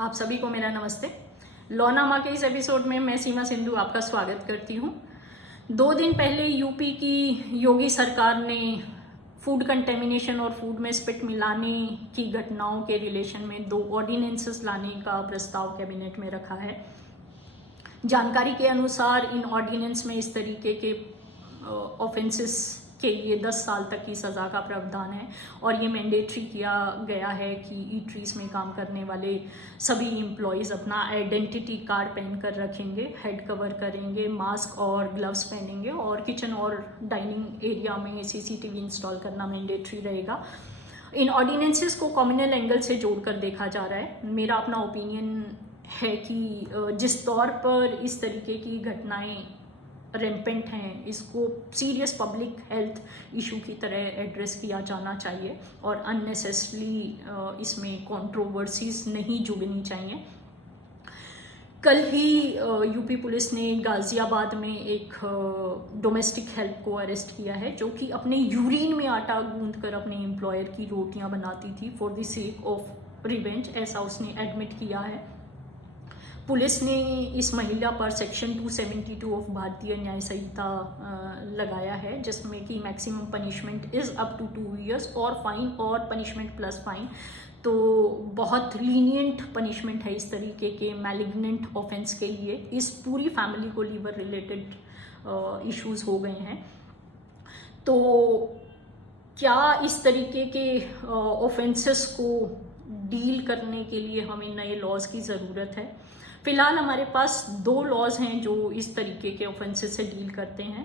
आप सभी को मेरा नमस्ते। लॉनामा के इस एपिसोड में मैं सीमा सिंधु आपका स्वागत करती हूँ। 2 दिन पहले यूपी की योगी सरकार ने फूड कंटेमिनेशन और फूड में स्पिट मिलाने की घटनाओं के रिलेशन में 2 ऑर्डिनेंसेस लाने का प्रस्ताव कैबिनेट में रखा है। जानकारी के अनुसार इन ऑर्डिनेंस में इस तरीके के ऑफेंसेस के लिए 10 साल तक की सज़ा का प्रावधान है और ये मैंडेटरी किया गया है कि ईटरीज में काम करने वाले सभी एम्प्लॉयज़ अपना आइडेंटिटी कार्ड पहन कर रखेंगे, हेड कवर करेंगे, मास्क और ग्लव्स पहनेंगे और किचन और डाइनिंग एरिया में सीसीटीवी इंस्टॉल करना मैंडेटरी रहेगा। इन ऑर्डिनेंसेस को कम्युनल एंगल से जोड़कर देखा जा रहा है। मेरा अपना ओपिनियन है कि जिस तौर पर इस तरीके की घटनाएं रेम्पेंट हैं, इसको सीरियस पब्लिक हेल्थ इशू की तरह एड्रेस किया जाना चाहिए और अननेसेसरली इसमें कंट्रोवर्सीज नहीं जुड़नी चाहिए। कल ही यूपी पुलिस ने गाज़ियाबाद में एक डोमेस्टिक हेल्प को अरेस्ट किया है जो कि अपने यूरिन में आटा गूंद कर अपने एम्प्लॉयर की रोटियां बनाती थी for the sake of revenge, ऐसा उसने एडमिट किया है। पुलिस ने इस महिला पर सेक्शन 272 ऑफ भारतीय न्याय संहिता लगाया है जिसमें कि maximum punishment is up to 2 years और फाइन और पनिशमेंट प्लस फाइन। तो बहुत लीनियंट पनिशमेंट है इस तरीके के मैलिग्नेंट ऑफेंस के लिए। इस पूरी फैमिली को लीवर रिलेटेड इश्यूज हो गए हैं। तो क्या इस तरीके के ऑफेंसेस को डील करने के लिए हमें नए लॉज की ज़रूरत है? फिलहाल हमारे पास 2 लॉज हैं जो इस तरीके के ऑफेंसेस से डील करते हैं।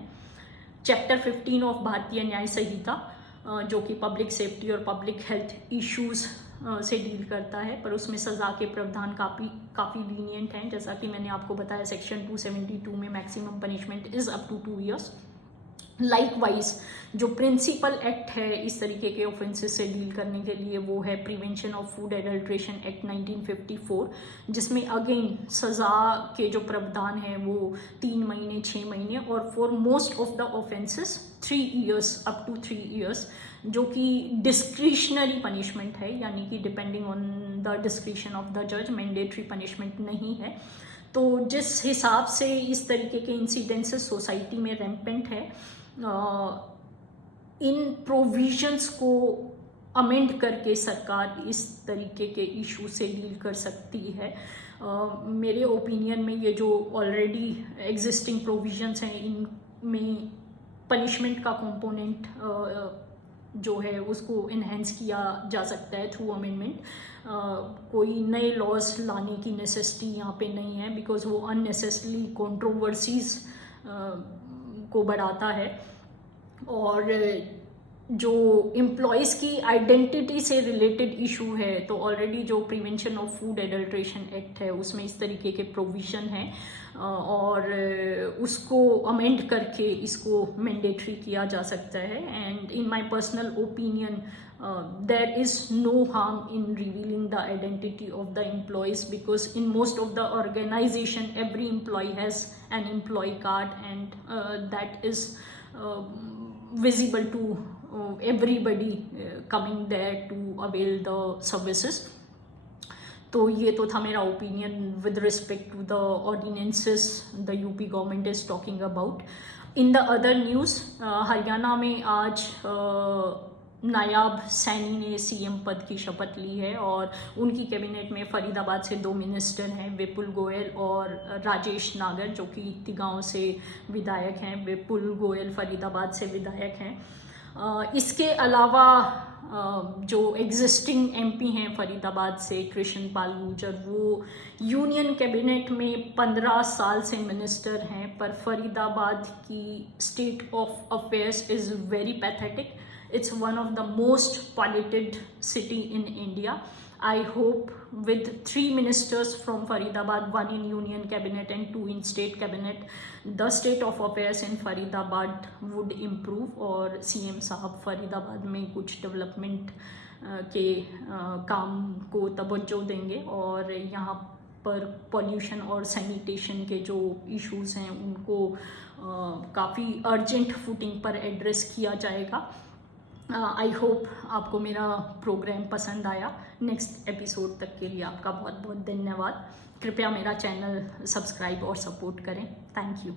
चैप्टर 15 ऑफ भारतीय न्याय संहिता जो कि पब्लिक सेफ्टी और पब्लिक हेल्थ इश्यूज से डील करता है, पर उसमें सज़ा के प्रावधान काफ़ी लीनियंट हैं। जैसा कि मैंने आपको बताया, सेक्शन 272 में maximum punishment is up to 2 years। Likewise जो प्रिंसिपल एक्ट है इस तरीके के ऑफेंसेस से डील करने के लिए वो है prevention of food adulteration act 1954, जिसमें अगेन सज़ा के जो प्रावधान है वो 3 महीने, 6 महीने और for most of the offences 3 years up to 3 years, जो कि डिस्क्रिशनरी पनिशमेंट है, यानी कि depending on the discretion of the जज, मैंडेटरी पनिशमेंट नहीं है। तो जिस हिसाब से इस तरीके के इंसिडेंसेस सोसाइटी में रैम्पेंट है, इन प्रोविजंस को अमेंड करके सरकार इस तरीके के इशू से डील कर सकती है। मेरे ओपिनियन में ये जो ऑलरेडी एग्जिस्टिंग प्रोविजंस हैं इनमें पनिशमेंट का कंपोनेंट जो है उसको इन्हेंस किया जा सकता है थ्रू अमेंडमेंट। कोई नए लॉज लाने की नेसेसिटी यहाँ पे नहीं है बिकॉज वो अननेसेसरली कंट्रोवर्सीज को बढ़ाता है। और जो एम्प्लॉयज़ की आइडेंटिटी से रिलेटेड इशू है तो ऑलरेडी जो prevention of food adulteration act है उसमें इस तरीके के प्रोविज़न हैं और उसको अमेंड करके इसको मैंडेटरी किया जा सकता है। And in my personal opinion there is no harm in revealing the identity of the employees because in most of the organization every employee has an employee card and that is visible to everybody coming there to avail the services। तो ये तो था मेरा opinion with respect to the ordinances the UP government is talking about. In the other news, Haryana में आज नायाब सैनी ने CM पद की शपथ ली है और उनकी कैबिनेट में फरीदाबाद से 2 मिनिस्टर हैं, विपुल गोयल और राजेश नागर, जो कि तिगांव से विधायक हैं। विपुल गोयल फरीदाबाद से विधायक हैं। इसके अलावा जो एग्जिस्टिंग एमपी हैं फरीदाबाद से, कृष्ण पाल गुर्जर, वो यूनियन कैबिनेट में 15 साल से मिनिस्टर हैं, पर फरीदाबाद की state of affairs is very pathetic. It's one of the most polluted city in India. I hope with 3 ministers from Faridabad, 1 in union cabinet and 2 in state cabinet, the state of affairs in Faridabad would improve और CM साहब फरीदाबाद में कुछ development के काम को तवज्जो देंगे और यहाँ पर पॉल्यूशन और सैनिटेशन के जो इश्यूज़ हैं उनको काफ़ी अर्जेंट फुटिंग पर एड्रेस किया जाएगा। आई होप आपको मेरा प्रोग्राम पसंद आया। नेक्स्ट एपिसोड तक के लिए आपका बहुत बहुत धन्यवाद। कृपया मेरा चैनल सब्सक्राइब और सपोर्ट करें। Thank you.